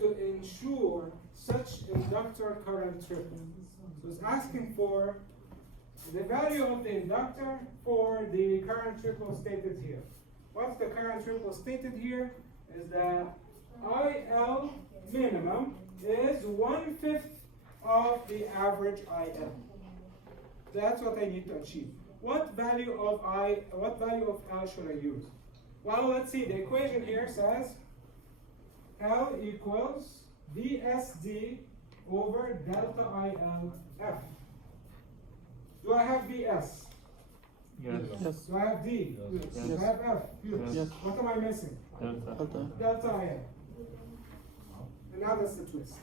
to ensure such inductor current triple. So it's asking for the value of the inductor for the current triple stated here. What's the current triple stated here? Is that IL minimum is 1/5 of the average IL. That's what I need to achieve. What value of L should I use? Well, let's see. The equation here says L equals VSD over delta IL F. Do I have VS? Yes. Do I have D? Yes. Do I have F? Yes. What am I missing? Delta. Delta IL. And now that's the twist.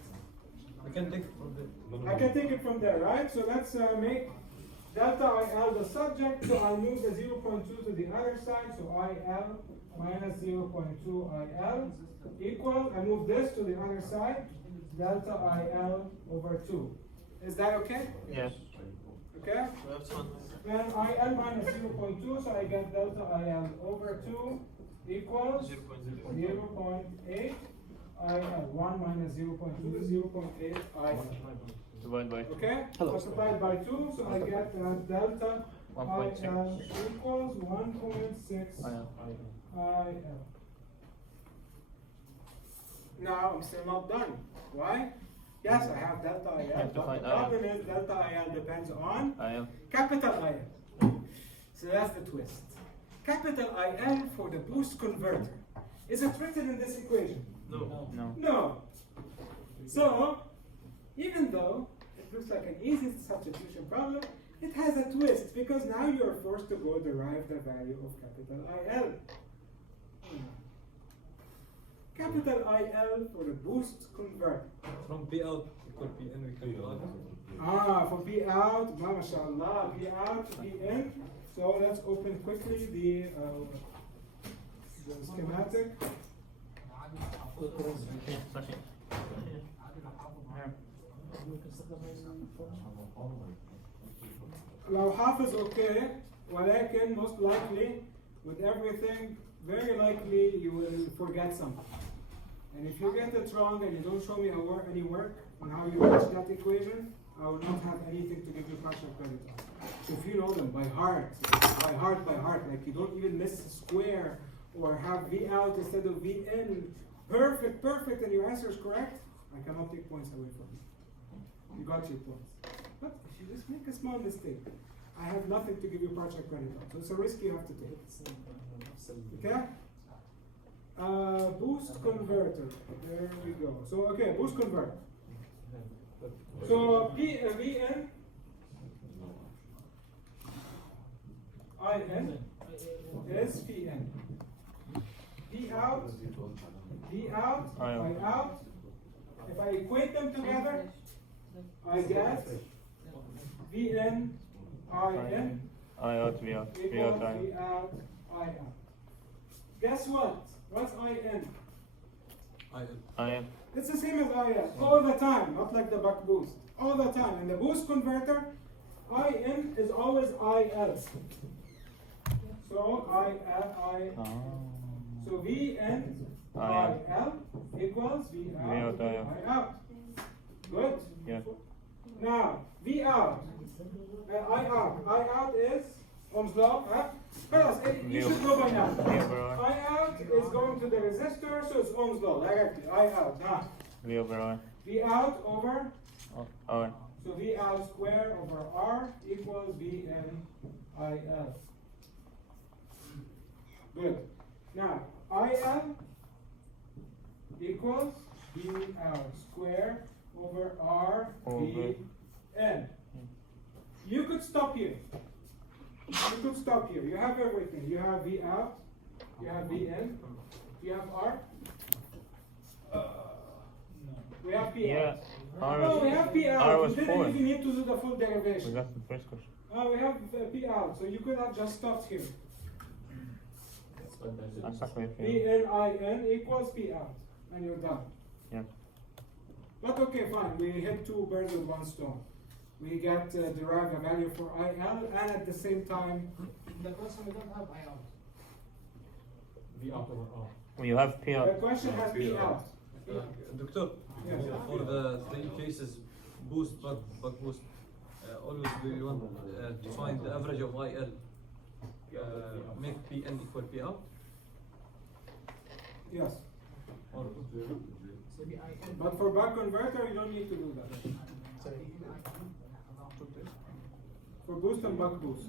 I can take it from there. I can take it from there, right? So let's make delta IL the subject. So I'll move the 0.2 to the other side. So IL minus 0.2 IL equal. I move this to the other side. Delta IL over 2. Is that okay? Yes. Okay? Then IL minus 0.2, so I get delta IL over 2 equals 0.8 IL. 1 minus 0.2 is 0.8 IL. Divide by Okay? Hello. Multiplied by 2, so I get delta 1.6. IL equals 1.6 IL. Now I'm still not done. Why? Yes, I have delta IL, have to but find the problem is delta IL depends on IL. capital IL. So that's the twist. Capital IL for the boost converter. Is it written in this equation? No. No. No. So, even though it looks like an easy substitution problem, it has a twist because now you are forced to go derive the value of capital IL. Capital IL for the boost converter. From P out, it could be in, we can do From P out, mashallah, P out to P in. So let's open quickly the schematic. لو حافظ okay, ولكن most likely with everything, very likely you will forget something. And if you get it wrong and you don't show me any work on how you reach that equation, I will not have anything to give you partial credit on. So if you know them by heart, like you don't even miss a square or have V out instead of V in, perfect, and your answer is correct, I cannot take points away from you. You got your points. But if you just make a small mistake, I have nothing to give you partial credit on. So it's a risk you have to take. Okay? Boost converter. There we go. So okay, boost converter. So VN IN is PN. P out, I out. If I equate them together, I get VN IN I out, V out, V equals out, I. V out, I out. Guess what? What's IN? I am. It's the same as IL all the time, not like the buck boost. All the time. In the boost converter, IN is always IL. So so VN IL equals V out, I out. Good? Yeah. Now, V out, I out is Ohm's law. You should know by now. V over R. I out is going to the resistor, so it's Ohm's law directly. I out. V over R. V out over, R. so V out square over R equals V N I L. Good. Now, I L equals V out square over R V N. You could stop here. You have everything. You have V out, you have V in, you have R. We have P out. R No, was, we have P R out. was You didn't 4. even need to do the full We derivation. got the first question. We have P out, so you could have just stopped here. Exactly. P N I N equals P out, and you're done. Yeah. But okay, fine. We hit two birds with one stone. We get derive a value for IL, and at the same time, the question we don't have IL. V out over R. You have P The out. question has P out. Doctor, Yes. for the three cases, boost, buck boost, always we want to find the average of IL. Make PN equal P out. Yes. Or But for buck converter, you don't need to do that. For boost and buck boost.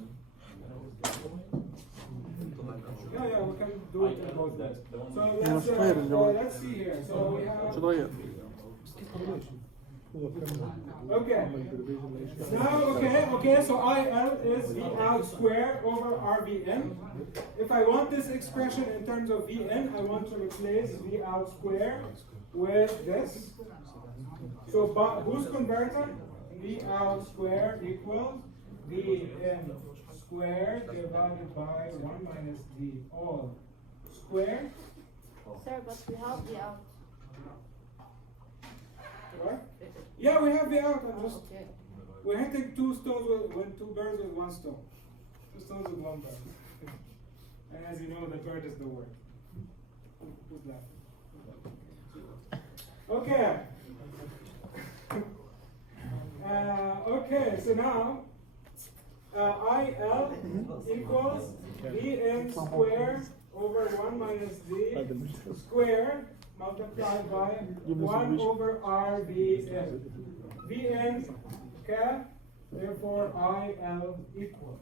Yeah, we can do it in both ways. So let's see here. So we have. Okay. Now, okay. So IL is V out square over RVN. If I want this expression in terms of Vn, I want to replace V out square with this. So boost converter, V out square equals Vn squared divided by 1 minus D all squared. Sir, but we have the out. What? Yeah, we have the out. I'm just Okay. we're hitting two stones with two birds with one stone. Two stones with one bird. And as you know, the bird is the word. Who's laughing? Okay. Okay, so now IL equals Vn squared over 1 minus D squared multiplied by 1 over RVN. Vn, okay? Therefore IL equals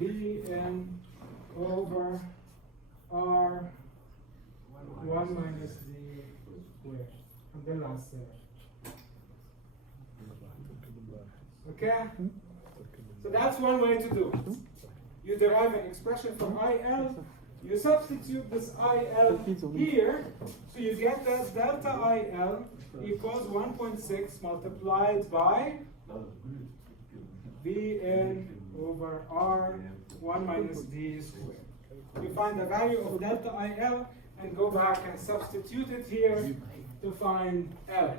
Vn over R 1 minus D squared. And the last cell. Okay? So that's one way to do it. You derive an expression from IL, you substitute this IL here, so you get that delta IL equals 1.6 multiplied by Vn over R 1 minus D squared. You find the value of delta IL and go back and substitute it here to find L.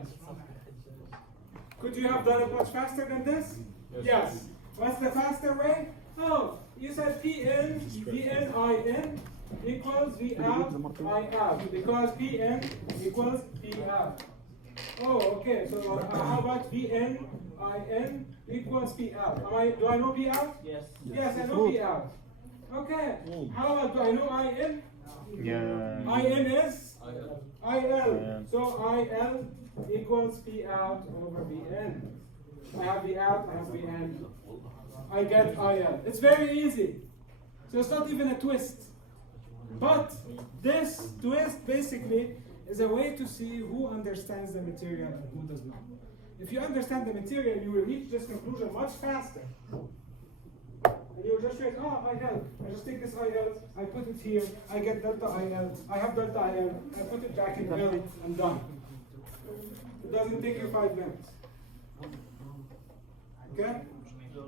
Could you have done it much faster than this? Yes. What's the faster way? Oh, you said Pn, Vn, In equals V out, I out, because Pn equals P out. Oh, okay, so how about Vn, In equals P out? Do I know P out? Yes. Yes, I know P out. Okay, how about do I know In? Yeah. In is? IL. IL. So IL equals P out over Vn. I have V out, I have Vn. I get IL. It's very easy. So it's not even a twist. But this twist basically is a way to see who understands the material and who does not. If you understand the material, you will reach this conclusion much faster. And you'll just say, oh, IL. I just take this IL, I put it here, I get delta IL, I have delta IL, I put it back in L, I'm done. It doesn't take you 5 minutes. Okay?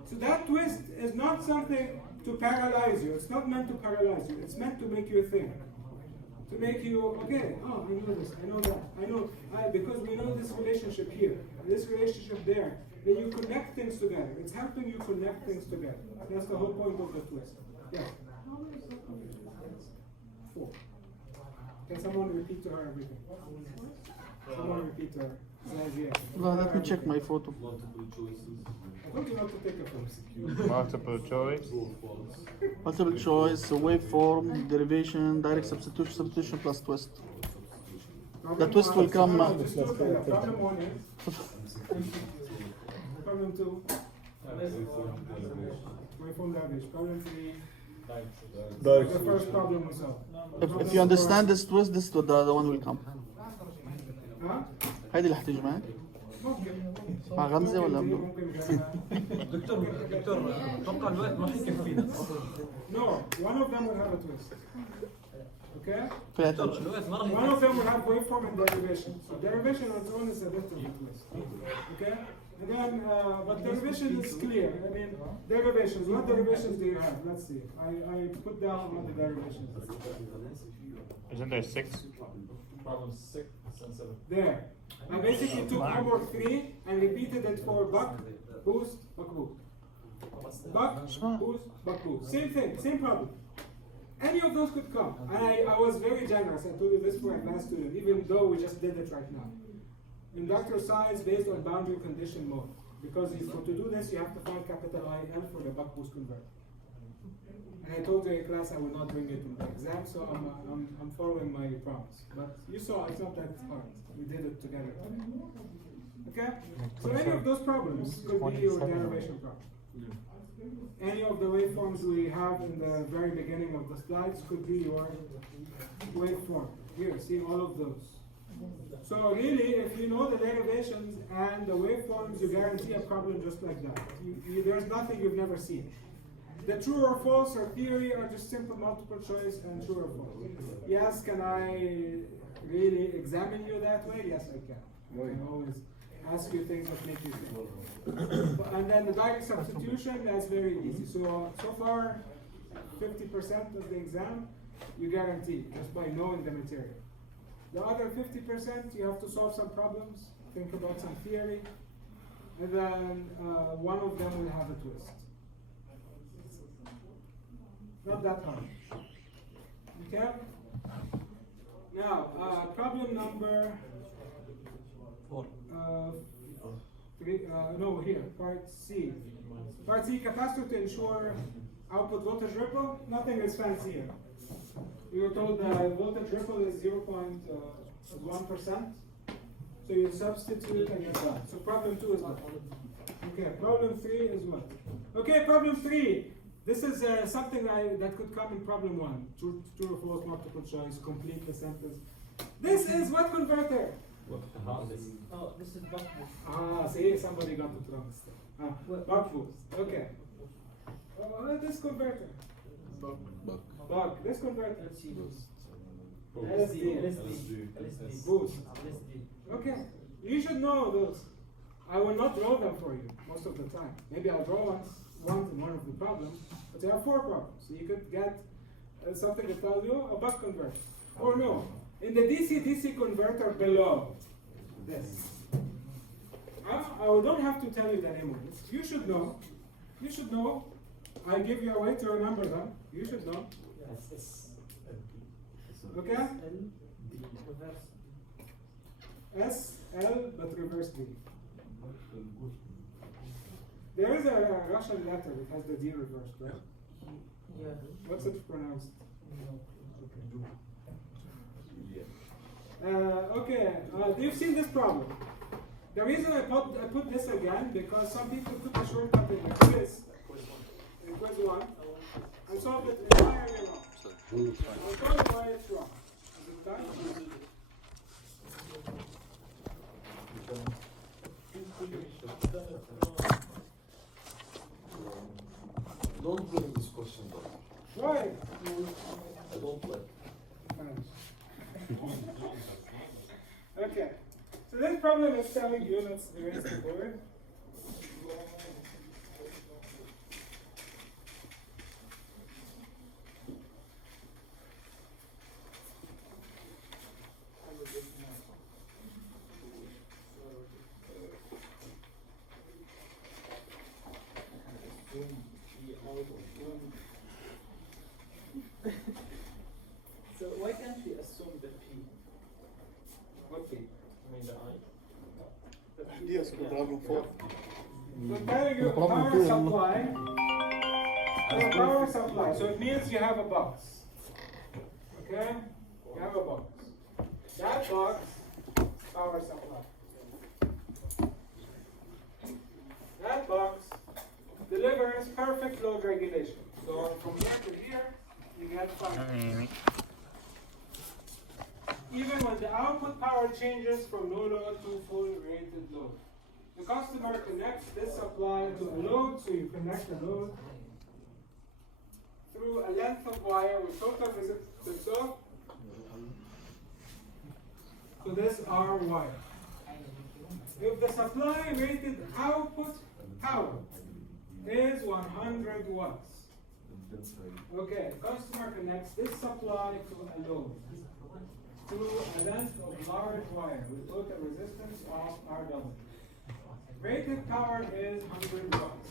So that twist is not something to paralyze you. It's not meant to paralyze you. It's meant to make you think. To make you, okay, oh, I know this, I know that, I know, because we know this relationship here, this relationship there. Then you connect things together. It's helping you connect things together. That's the whole point of the twist. Yeah. 4. Can someone repeat to her everything? Someone repeat to her. Yeah. No, let me check my photo. Multiple choices. I told you not to take a photo. Multiple choice. Multiple choice, waveform, derivation, direct substitution plus twist. The twist will come. Problem 1 is. Problem 2. Waveform derivation. Problem 3. The first problem we solved. If you understand this twist, this the one will come. Huh? هيدي اللي حتيجي معك ممكن. مع غمزة ولا بدون؟ دكتور اتوقع الوقت ما حيكفينا. No, one of them will have a twist. Okay? فيها دكتور تمشي. الوقت ما راح One of يكفي. them will have waveform and derivation. So derivation on its own is a bit of a twist. Okay? And then, but derivation is clear. I mean, derivations. What derivations do you have? Let's see. I put down all the derivations. Isn't there 6? Problem 6 and 7. There. I basically took homework 3 and repeated it for buck, boost, buck, boost. Buck, boost, buck, boost. Same thing, same problem. Any of those could come. And I was very generous. I told you this for advanced student, even though we just did it right now. Inductor size based on boundary condition mode. Because to do this, you have to find capital IL for the buck boost converter. And I told you in class I will not bring it in the exam, so I'm following my promise. But you saw it's not that hard. We did it together. Okay? So any of those problems could be your derivation problem. Any of the waveforms we have in the very beginning of the slides could be your waveform. Here, see all of those. So really, if you know the derivations and the waveforms, you guarantee a problem just like that. There's nothing you've never seen. The true or false or theory are just simple multiple choice and true or false. Yes, can I really examine you that way? Yes, I can. I can always ask you things that make you think. And then the direct substitution, that's very easy. So far, 50% of the exam, you guarantee just by knowing the material. The other 50%, you have to solve some problems, think about some theory, and then one of them will have a twist. Not that hard. Okay? Now, problem number 4. Here, part C. Part C, capacitor to ensure output voltage ripple. Nothing is fancy here. We were told the voltage ripple is 0.1%. So you substitute and you're done. So problem 2 is what? Okay, problem 3 is what? Okay, problem 3. This is something that could come in problem 1. True or false, multiple choice, complete the sentence. This is what converter? How this? Oh, this is buck boost. See, somebody got it wrong. Buck boost. Okay. This converter. Buck. This converter. LSD. Boost. Okay. You should know those. I will not draw them for you most of the time. Maybe I'll draw once in one of the problems, but you have 4 problems. So you could get something that tells you a buck converter. Or no. In the DC-DC converter below this. I don't have to tell you the name of this. You should know. You should know. I give you a way to remember them. You should know. Okay? S, L, but reverse D. There is a Russian letter that has the D reversed, right? Yeah. What's it pronounced? You've seen this problem. The reason I put this again, because some people put the shortcut in the quiz 1, and solved it entirely wrong. I'll tell you why it's wrong. Is it done? Don't blame this question though. Why? I don't like. Okay. So this problem is telling you, let's erase the board. So why can't we assume the P? What P? I mean the I. Yes, problem 4. So telling you power supply. Power supply. So it means you have a box. Okay? You have a box. That box, power supply. That box delivers perfect load regulation. So from here to here, you get 5. Even when the output power changes from no load to full rated load. The customer connects this supply to a load, so you connect the load through a length of wire with total resistance of. So this R wire. If the supply rated output power is 100 watts, okay, customer connects this supply to a load through a length of large wire with total resistance of RW. Rated power is 100 watts.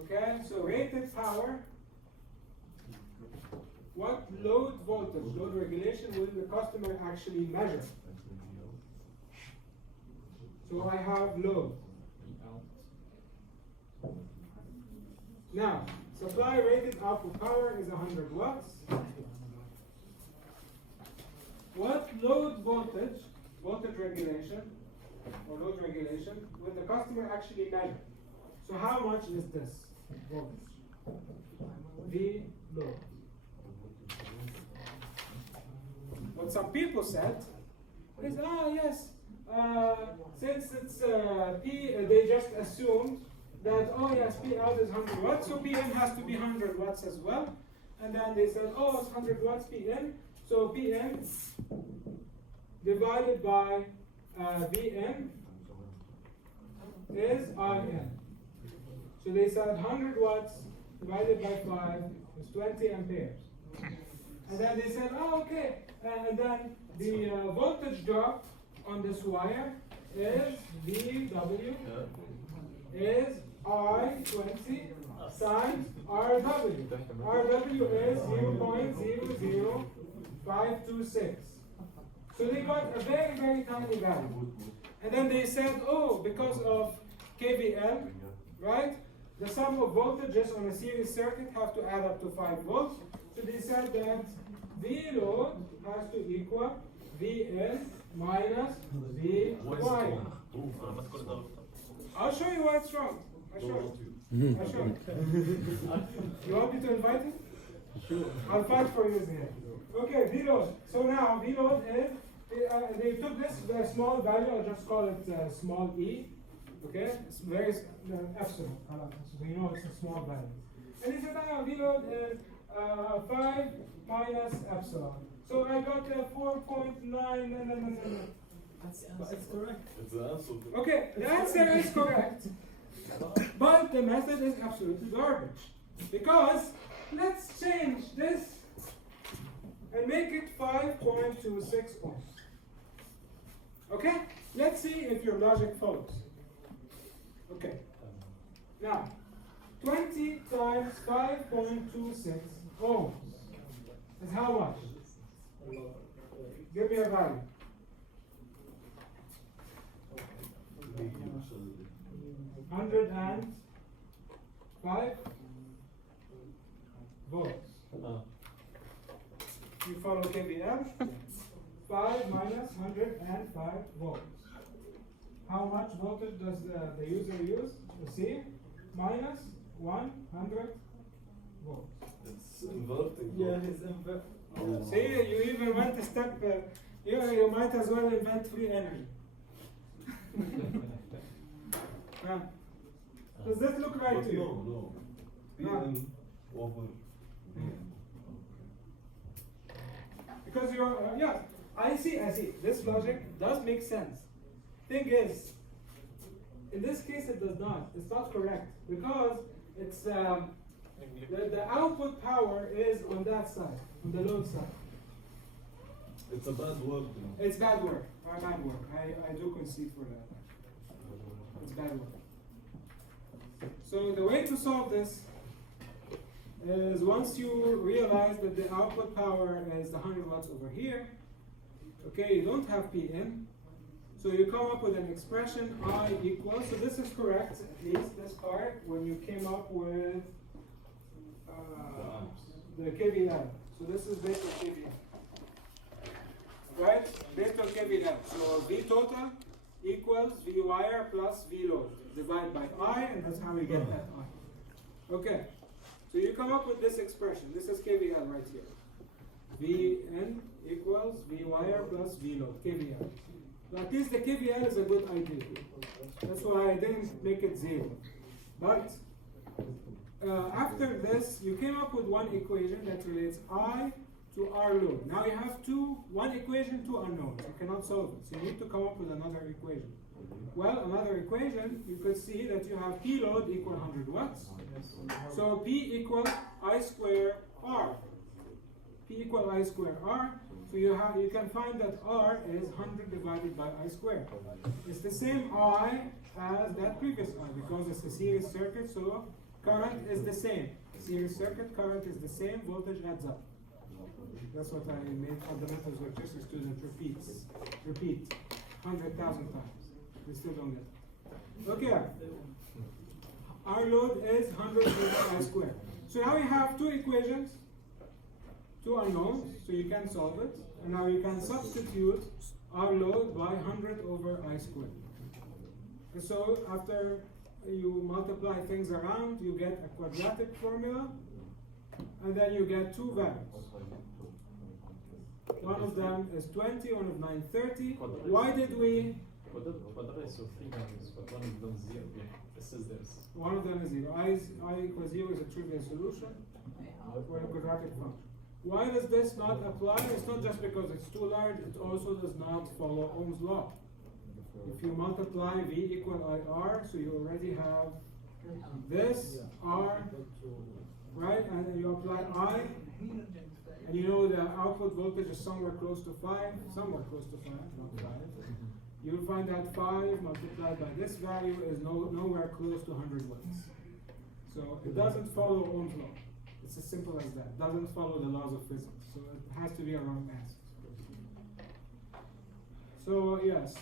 Okay, so rated power what load voltage, load regulation will the customer actually measure? So I have load. Now, supply rated output power is 100 watts. What load voltage, voltage regulation, or load regulation, will the customer actually measure? So how much is this voltage? V load. What some people said is, yes, since it's P, they just assumed that, yes, P out is 100 watts, so P in has to be 100 watts as well. And then they said, it's 100 watts P in, so P in divided by V in is I in. So they said 100 watts divided by 5 is 20 amperes. And then they said, okay, and then the voltage drop on this wire is VW is I20 times RW. RW is 0.00526. So they got a very, very tiny value. And then they said, because of KVL, right? The sum of voltages on a series circuit have to add up to 5 volts. So they said that V load has to equal VN minus VY. I'll show you why it's wrong. I'll show you. You want me to invite him? Sure. I'll fight for you here. Okay, V load. So now V load is, they took this small value, I'll just call it small e. Okay, it's very epsilon. So you know it's a small value. And he said, V load is 5 minus epsilon. So I got 4.9. No. That's correct. It's the answer. Okay, the answer is correct, but the method is absolutely garbage. Because let's change this and make it 5.26 ohms. Okay, let's see if your logic follows. Okay, now 20 times 5.26 ohms is how much? Give me a value. 105 volts. You follow KVL? 5 minus 105 volts. How much voltage does the user use? You see? Minus 100 volts. It's inverting. Yeah, it's inverted. See, you even went a step, you might as well invent free energy. Does that look right to you? No. No. PN over. Because you're, I see. This logic does make sense. Thing is, in this case it does not. It's not correct. Because it's, the output power is on that side, on the load side. It's a bad word. It's bad work. Bad work. I do concede for that. It's bad work. So the way to solve this is once you realize that the output power is the 100 watts over here, okay, you don't have Pn, so you come up with an expression I equals, so this is correct, at least this part, when you came up with the KVL. So this is based on KVL. Right? Based on KVL. So V total equals V wire plus V load. Divide by I, and that's how we get that I. Okay. So you come up with this expression. This is KVL right here. Vn equals V wire plus V load. KVL. So at least the KVL is a good idea. That's why I didn't make it 0. But after this, you came up with one equation that relates I to R load. Now you have one equation, 2 unknowns. You cannot solve it. So you need to come up with another equation. Well, another equation, you could see that you have P load equal 100 watts. So P equal I square R. P equal I square R. So you can find that R is 100 divided by I squared. It's the same I as that previous I because it's a series circuit, so current is the same. Series circuit, current is the same, voltage adds up. That's what I made fundamentals of electricity student repeat 100,000 times. They still don't get it. Okay. Our load is 100 over I squared. So now we have two equations, two unknowns, so you can solve it. And now you can substitute our load by 100 over I squared. And so after you multiply things around, you get a quadratic formula, and then you get two values. One of them is 20, one of 930. Why did we? What is so 3 values, but one of them is 0. Yeah, this is this. One of them is 0. I equals 0 is a trivial solution for a quadratic function. Why does this not apply? It's not just because it's too large, it also does not follow Ohm's law. If you multiply V equal IR, so you already have this R, right? And you apply I, and you know the output voltage is somewhere close to 5, not 5. You'll find that 5 multiplied by this value is nowhere close to 100 watts. So it doesn't follow Ohm's law. It's as simple as that. It doesn't follow the laws of physics. So it has to be a wrong answer. So yes,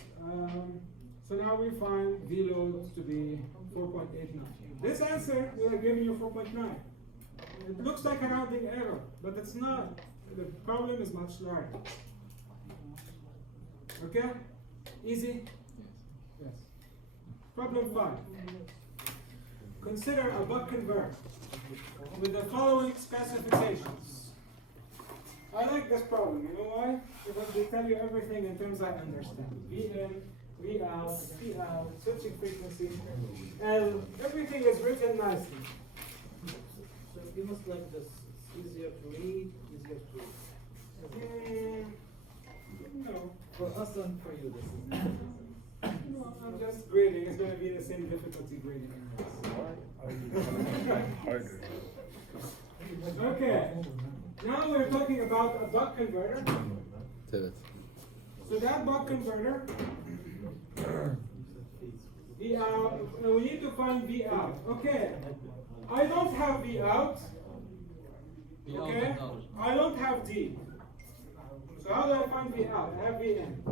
so now we find V load to be 4.89. This answer we are giving you 4.9. It looks like a rounding error, but it's not. The problem is much larger. Okay? Easy? Yes. Problem 5. Consider a buck converter with the following specifications. I like this problem. You know why? Because they tell you everything in terms I understand. V in, V out, P out, switching frequency, and everything is written nicely. So give us like this. It's easier to read, easier to. No. For us and for you, this is. No, I'm just grading. It's going to be the same difficulty grading. Okay. Now we're talking about a buck converter. So that buck converter, V out. No, we need to find V out. Okay. I don't have V out. Okay. I don't have D. So how do I find V out? I have V in.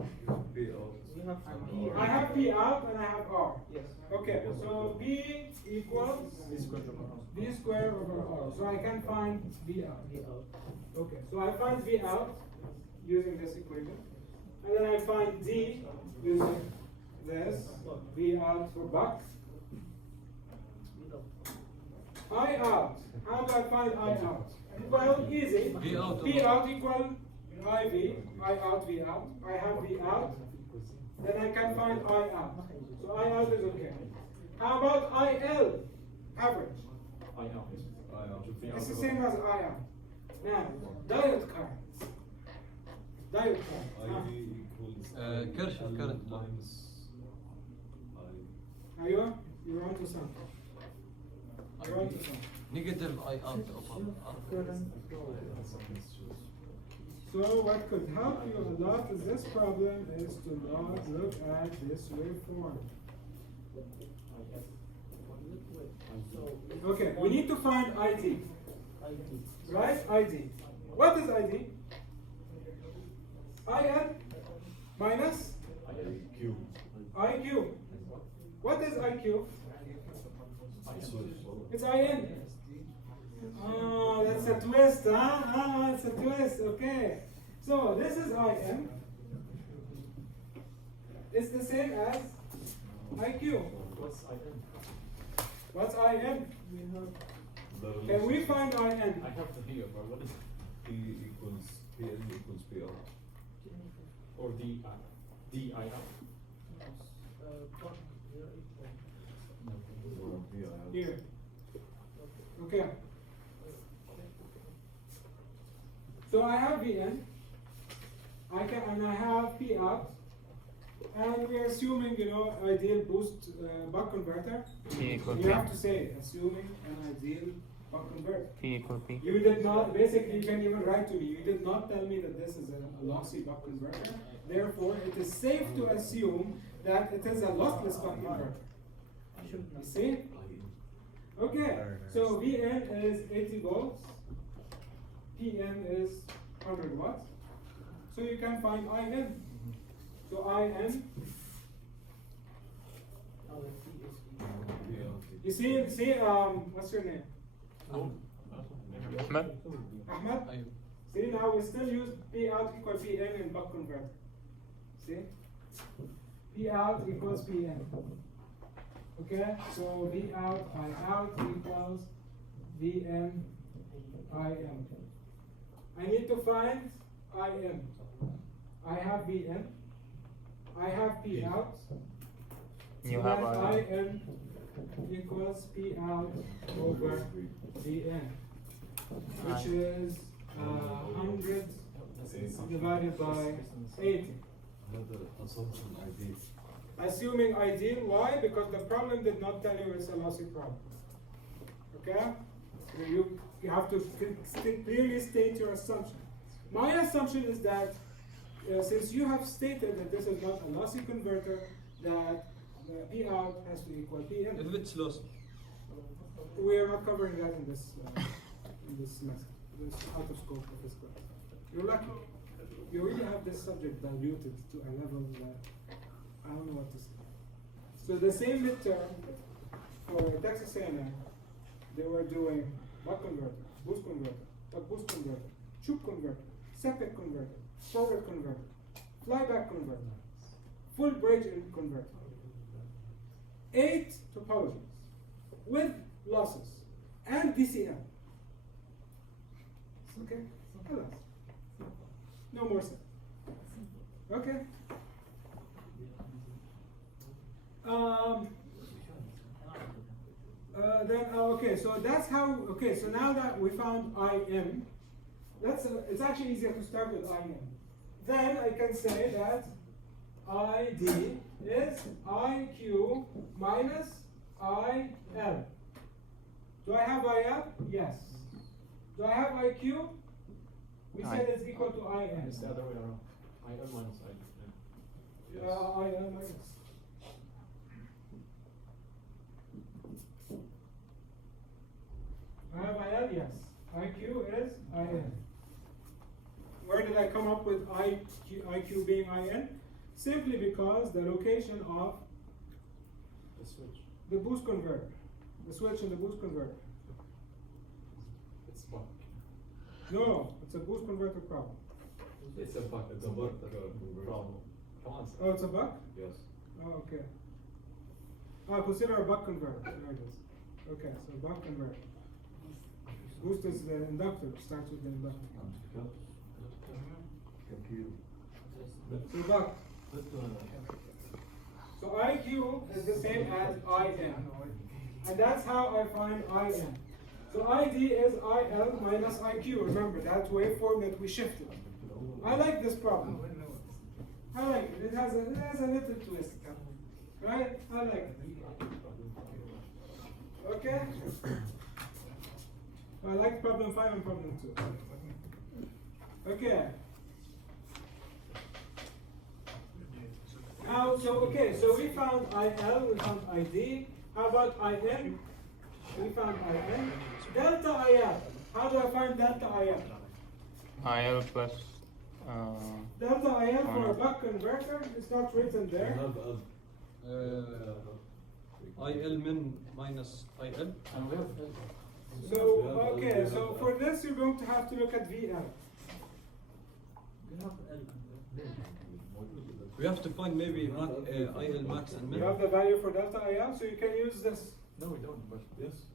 I have V out and I have R. Yes. Okay. So V equals V squared over R. So I can find V out. Okay. So I find V out using this equation. And then I find D using this. V out for buck. I out. How do I find I out? Well, easy. V out. V out equal IV. I out, V out. I have V out. Then I can find I out. So I out is okay. How about IL? Average. It's the same as I out. Now, diode currents. Diode currents. Kirchhoff current. Are you? You're on to something. You're on to something. Negative I out of R. So what could help you a lot with this problem is to look at this waveform. Okay, we need to find ID. Right? ID. What is ID? IN minus IQ. What is IQ? It's IN. Oh, that's a twist, huh? That's a twist, okay. So this is IN. It's the same as IQ. What's IN? Can we find IN? I have to hear, but what is P equals PN equals PR. or DI out? Or VI. Here. Okay. So I have Vn. And I have P out. And we're assuming, ideal boost buck converter. P equal You P. have to say, assuming an ideal buck converter. P equal P. You did not, basically, you can even write to me, you did not tell me that this is a lossy buck converter. Therefore, it is safe to assume that it is a lossless buck converter. You see? Okay, so Vn is 80 volts, Pn is 100 watts. So you can find IN. So IN, you see, what's your name? Ahmed? Ahmed? أيوه. See, now we still use P out equal Pn in buck converter. See? P out equals Pn. Okay, so V out, I out equals Vn, In. I need to find In. I have Vn. I have P out. You So have that IN. In equals P out over Vn, which is 100 divided by 80. Another assumption I did. Assuming ideal, why? Because the problem did not tell you it's a lossy problem. Okay? So you have to clearly state your assumption. My assumption is that since you have stated that this is not a lossy converter, that P out has to equal P in. If it's lost, We are not covering that in this semester. This is out of scope of this class. You're lucky. You really have this subject diluted to a level that I don't know what to say. So the same midterm for Texas A&M, they were doing buck converter, boost converter, buck boost converter, tube converter, septic converter, forward converter, flyback converter, full bridge converter. 8 topologies with losses and DCM. Okay? Alas. No more set. Okay? Okay, so that's how, okay, so now that we found IM, it's actually easier to start with IM. Then I can say that ID is IQ minus IL. Do I have IL? Yes. Do I have IQ? We said it's equal to IN. It's the other way around. IL minus IL. IL minus. I have IL, yes. IQ is IN. Where did I come up with IQ being IN? Simply because the location of The switch. the boost converter, the switch in the boost converter. It's buck. No, it's a boost converter problem. It's a buck. It's a buck problem. Come on, sir. Oh, it's a buck? Yes. Oh, okay. Consider a buck converter. There it is. Okay, so buck converter. Boost is the inductor, starts with the inductor. So buck. So IQ is the same as IN. And that's how I find IN. So ID is IL minus IQ. Remember, that waveform that we shifted. I like this problem. I like it. It has a little twist. Right? I like it. Okay? I like problem 5 and problem 2. Okay. Now, so we found IL, we found ID. How about IN? We found IN. Delta IL. How do I find delta IL? IL plus. Delta IL for a buck converter is not written You there. have IL min minus IL. And we have So, okay, so for this you're going to have to look at VL. We have to find maybe IL max and min. You have the value for delta IL, so you can use this. no, we don't. But yes.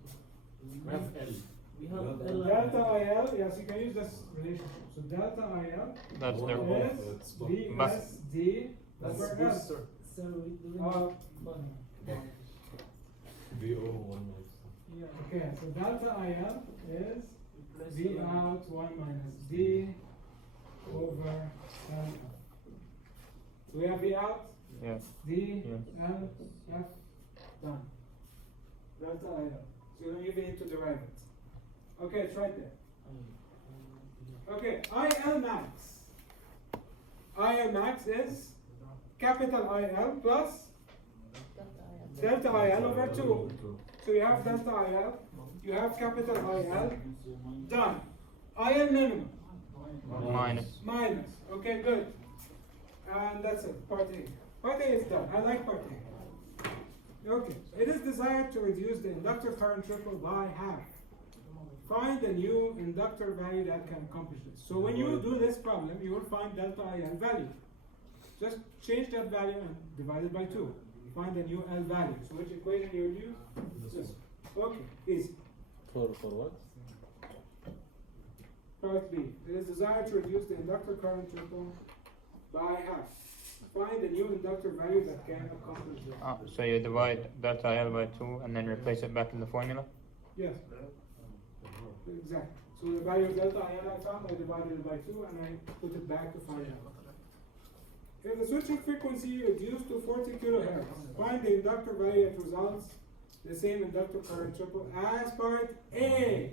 we have L. We have have Delta IL, yes, you can use this relationship. So delta IL That's One their above, is it's buck. VSD That's over S. booster. So we VO 1 minus. Okay, so delta IL is V out 1 minus D over L. So we have V out, Yes. D, Yes. L, F, done. Delta IL. So you don't even need to derive it. Okay, it's right there. Okay, IL max. IL max is capital IL plus delta IL over 2. So you have delta IL, you have capital IL, done. IL minimum. Minus. Minus. Okay, good. And that's it, part A. Part A is done. I like part A. Okay, it is desired to reduce the inductor current triple by half. Find a new inductor value that can accomplish this. So when you do this problem, you will find delta IL value. Just change that value and divide it by 2. Find a new L value. So which equation you will use? This. Okay, easy. For what? Part B. It is desired to reduce the inductor current triple by half. Find a new inductor value that can accomplish this. So you divide delta L by 2 and then replace it back in the formula? Yes. Exactly. So the value of delta IL I found, I divided it by 2 and I put it back to find out. If the switching frequency reduced to 40 kilohertz, find the inductor value that results the same inductor current triple as part A.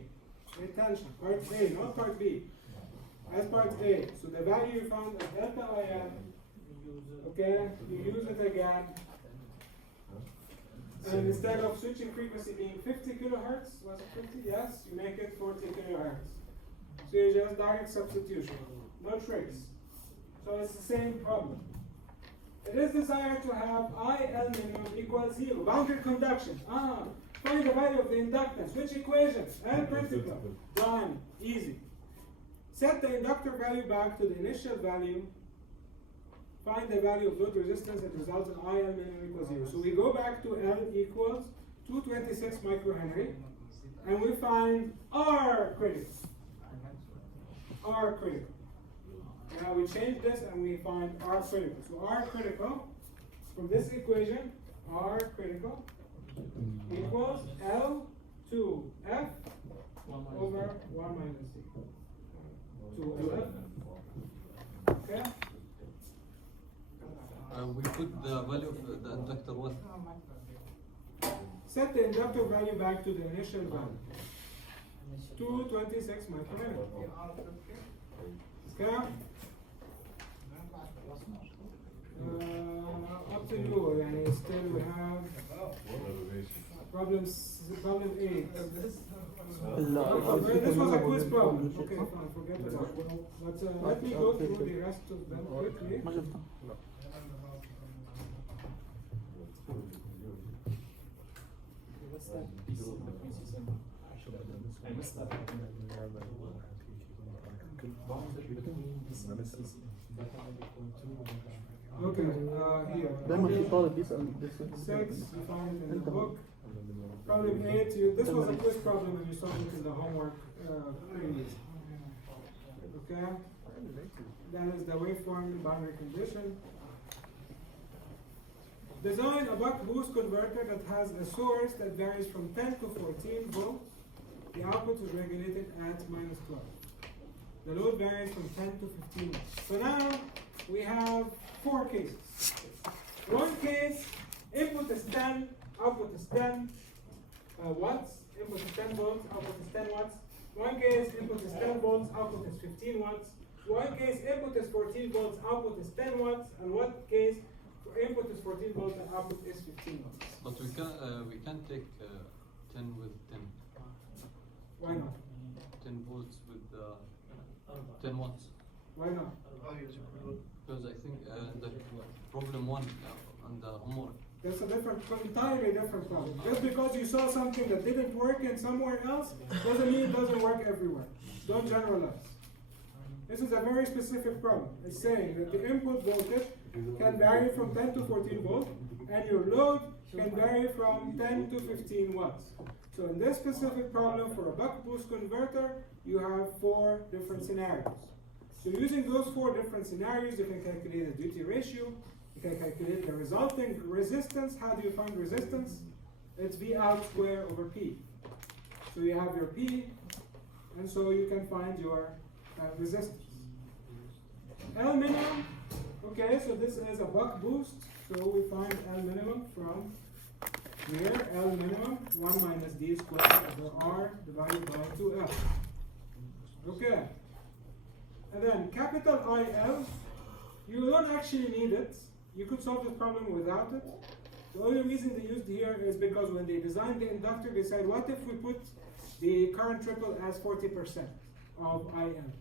Pay attention, part A, not part B. As part A. So the value you found of delta IL, okay, you use it again. And instead of switching frequency being 50 kilohertz, was it 50? Yes, you make it 40 kilohertz. So you just direct substitution, no tricks. So it's the same problem. It is desired to have IL minimum equals 0. Boundary conduction. Find the value of the inductance. Which equation? L principle. Done. Easy. Set the inductor value back to the initial value. Find the value of load resistance that results in IL minimum equals 0. So we go back to L equals 226 microhenry. And we find R critical. R critical. Now we change this and we find R critical. So R critical, from this equation, R critical equals L2F over 1 minus C. 2LF. Okay? We put the value of the inductor what? Set the inductor value back to the initial value. 226 microhenry. Okay? Up to you, yani still we have problem 8. This was a quiz problem. Okay, fine, forget about it. But let me go through the rest of them quickly. ما شفتها. Okay, here. دايما في طالب بيسأل 6, you find it in the book. Problem 8, this was a quiz problem and you saw it in the homework previous. Okay? That is the waveform boundary condition. Design a buck boost converter that has a source that varies from 10 to 14 volts. The output is regulated at -12. The load varies from 10 to 15 watts. So now we have 4 cases. One case, input is 10, output is 10 watts. Input is 10 volts, output is 10 watts. One case, input is 10 volts, output is 15 watts. One case, input is 14 volts, output is 10 watts. And one case, input is 14 volts and output is 15 watts. But we can take 10 with 10. Why not? 10 volts with 10 watts. Why not? Because I think the problem 1 on the homework. That's a entirely different problem. Just because you saw something that didn't work in somewhere else doesn't mean it doesn't work everywhere. Don't generalize. This is a very specific problem. It's saying that the input voltage can vary from 10 to 14 volts and your load can vary from 10 to 15 watts. So in this specific problem for a buck boost converter, you have 4 different scenarios. So using those 4 different scenarios, you can calculate the duty ratio, you can calculate the resulting resistance. How do you find resistance? It's V out square over P. So you have your P, and so you can find your resistance. L minimum, okay, so this is a buck boost, so we find L minimum from here, L minimum, 1 minus D squared over R divided by 2L. Okay. And then capital IL, you don't actually need it. You could solve this problem without it. The only reason they used here is because when they designed the inductor, they said, what if we put the current triple as 40% of IL?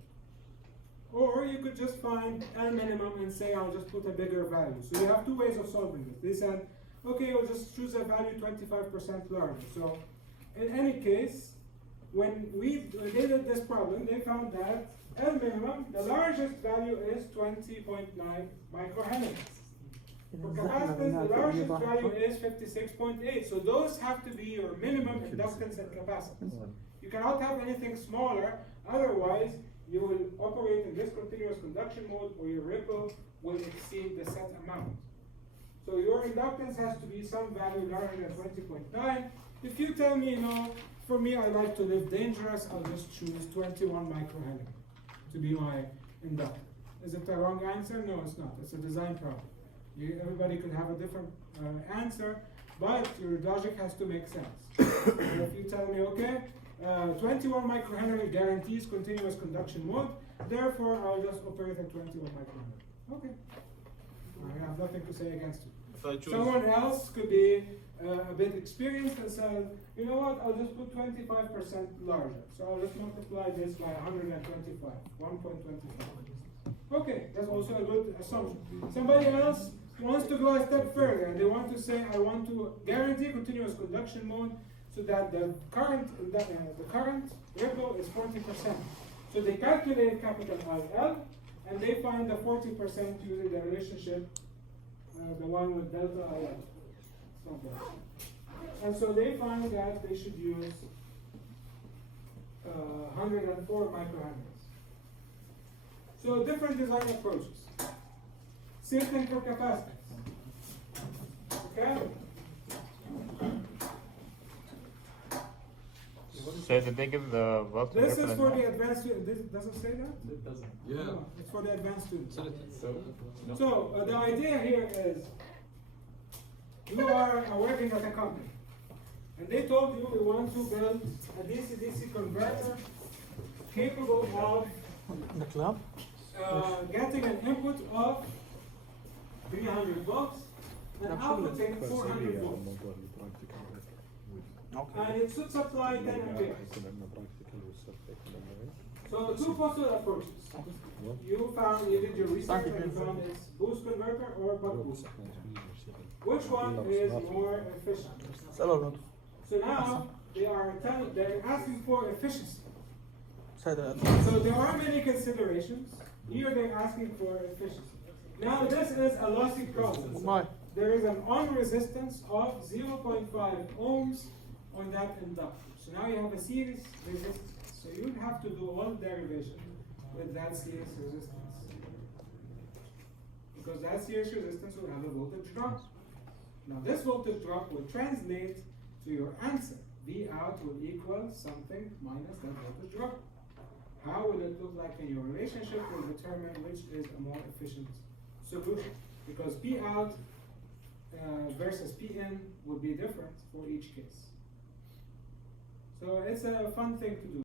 Or you could just find L minimum and say, I'll just put a bigger value. So you have two ways of solving this. They said, okay, I'll just choose a value 25% larger. So in any case, when they did this problem, they found that L minimum, the largest value is 20.9 microhenry. For capacitance, the largest value is 56.8. So those have to be your minimum inductance and capacitance. You cannot have anything smaller, otherwise you will operate in discontinuous conduction mode, or your ripple will exceed the set amount. So your inductance has to be some value larger than 20.9. If you tell me, for me I like to live dangerous, I'll just choose 21 microhenry to be my inductor. Is it the wrong answer? No, it's not. It's a design problem. Everybody could have a different answer, but your logic has to make sense. If you tell me, okay, 21 microhenry guarantees continuous conduction mode, therefore I'll just operate at 21 microhenry. Okay. I have nothing to say against you. If I choose Someone else could be a bit experienced and say, you know what, I'll just put 25% larger. So I'll just multiply this by 125, 1.25. Okay, that's also a good assumption. Somebody else wants to go a step further, and they want to say, I want to guarantee continuous conduction mode so that the current ripple is 40%. So they calculate capital IL, and they find the 40% using the relationship, the one with delta IL. And so they find that they should use 104 microhenries. So different design approaches. Same thing for capacitance. Okay? So did they give the voltage? This is ripple for and the all? advanced student. This doesn't say that? It doesn't. Yeah. No, it's for the advanced students. So, no. So the idea here is you are working at a company, and they told you we want to build a DC-DC converter capable of The club? getting an input of 300 volts and outputting 400 volts. And it should supply 10 amperes. So two possible approaches. You did your research and you found it's boost converter or buck boost. Which one is more efficient? So now they're asking for efficiency. So there are many considerations. Here they're asking for efficiency. Now this is a lossy process. Why? There is an on resistance of 0.5 ohms on that inductor. So now you have a series resistance. So you would have to do all derivation with that series resistance. Because that series resistance will have a voltage drop. Now this voltage drop will translate to your answer. V out will equal something minus that voltage drop. How will it look like in your relationship will determine which is a more efficient solution. Because P out versus P in will be different for each case. So it's a fun thing to do.